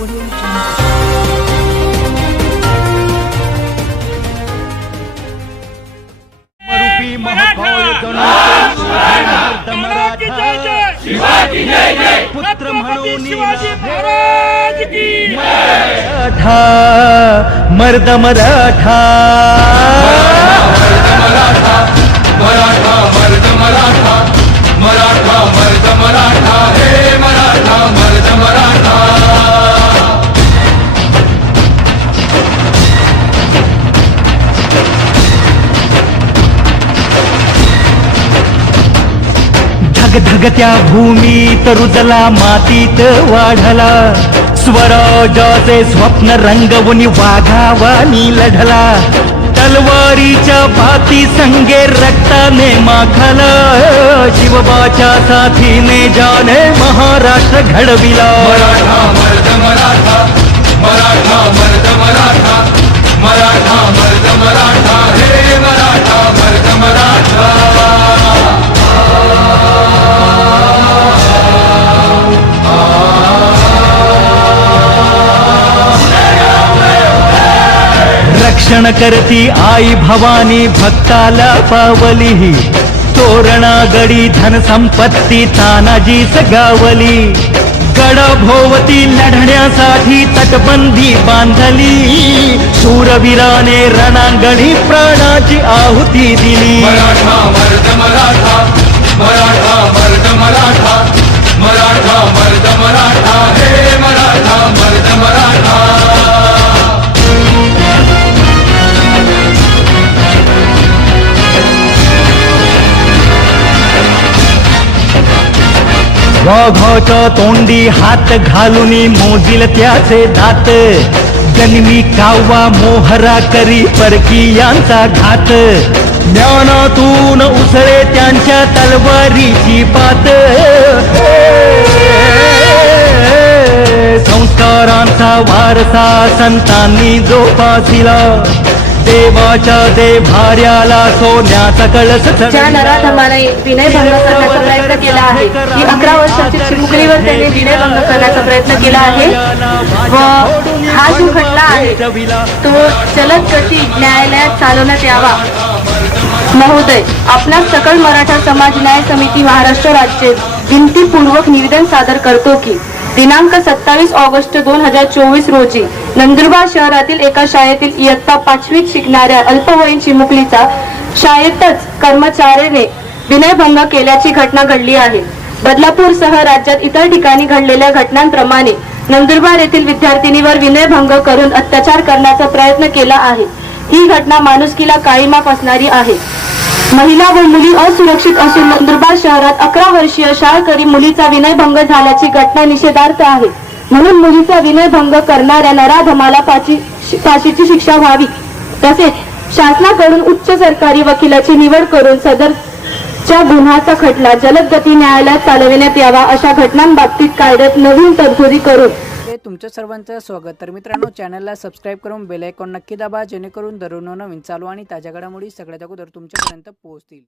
मरुपी पुत्र म्हणून मराठा मर्द मराठा। धग धगत्या भूमीत रुजला मातीत वाढला. स्वराजाचे स्वप्न रंगवून वाघावानी लढला तलवारीच्या पाती संगे रक्ताने माखला. शिवबाच्या साथीने जाने महाराष्ट्र घडविला. रक्षण करती आई भवानी भक्ताला पावली. तोरणा गडी धन संपत्ती तानाजीच गावली गडभोवती लढण्यासाठी तटबंदी बांधली. शूरवीराने रणांगणी प्राणाची आहुती दिली. मराठा मराठा मराठा मराठा. वाघाच्या तोंडी हात घालून मोजिल त्याचे दात. जन्मी कावा मोहरा करी परकी यांचा घात. ज्ञानातून उसळे त्यांच्या तलवारीची पात. संस्कारांचा वारसा संतांनी जोपासिला. देवाच्या दे भार्याला सोन्याचा कळस ज्या नराधमाने विनय भंग करण्याचा प्रयत्न केला आहे ही अकरा वर्षाची चिमुकलीवर विनय भंग करण्याचा प्रयत्न केला आहे. व हा जो घटना आहे तो जलद गती न्यायालयात चालवण्यात यावा. महोदय आपला सकल मराठा समाज न्याय समिती महाराष्ट्र राज्य विनंतीपूर्वक निवेदन सादर करतो की दिनांक सत्तावीस ऑगस्ट दोन हजार चोवीस रोजी नंदुरबार शहरातील एका शाळेतील इयत्ता पाचवीत शिकणाऱ्या अल्पवयीन चिमुकलीचा शाळेतच कर्मचाऱ्याने विनयभंग केल्याची घटना घडली आहे. बदलापूरसह राज्यात इतर ठिकाणी घडलेल्या घटनांप्रमाणे नंदुरबार येथील विद्यार्थिनीवर विनयभंग करून अत्याचार करण्याचा प्रयत्न केला आहे. ही घटना माणुसकीला काळीमा असणारी आहे. महिला व मुली असुरक्षित असून नंदुरबार शहरात अकरा वर्षीय शाळकरी मुलीचा विनयभंग झाल्याची घटना निषेधार्थ आहे. म्हणून मुलीचा विनयभंग करणाऱ्या नराधमाला फाशी फाशीची शिक्षा व्हावी. तसेच शासनाकडून उच्च सरकारी वकिलाची निवड करून सदरच्या गुन्ह्याचा खटला जलद गती न्यायालयात चालविण्यात यावा अशा घटनांबाबतीत कायद्यात नवीन तरतुदी करून. ते सर्वांचं स्वागत. तर मित्रांनो चॅनलला सबस्क्राईब करून बेल आयकॉन नक्की दाबा जेणेकरून दररोज नवीन चालू आणि ताज्या घडामोडी सगळ्यात अगोदर तुमच्यापर्यंत पोहोचतील.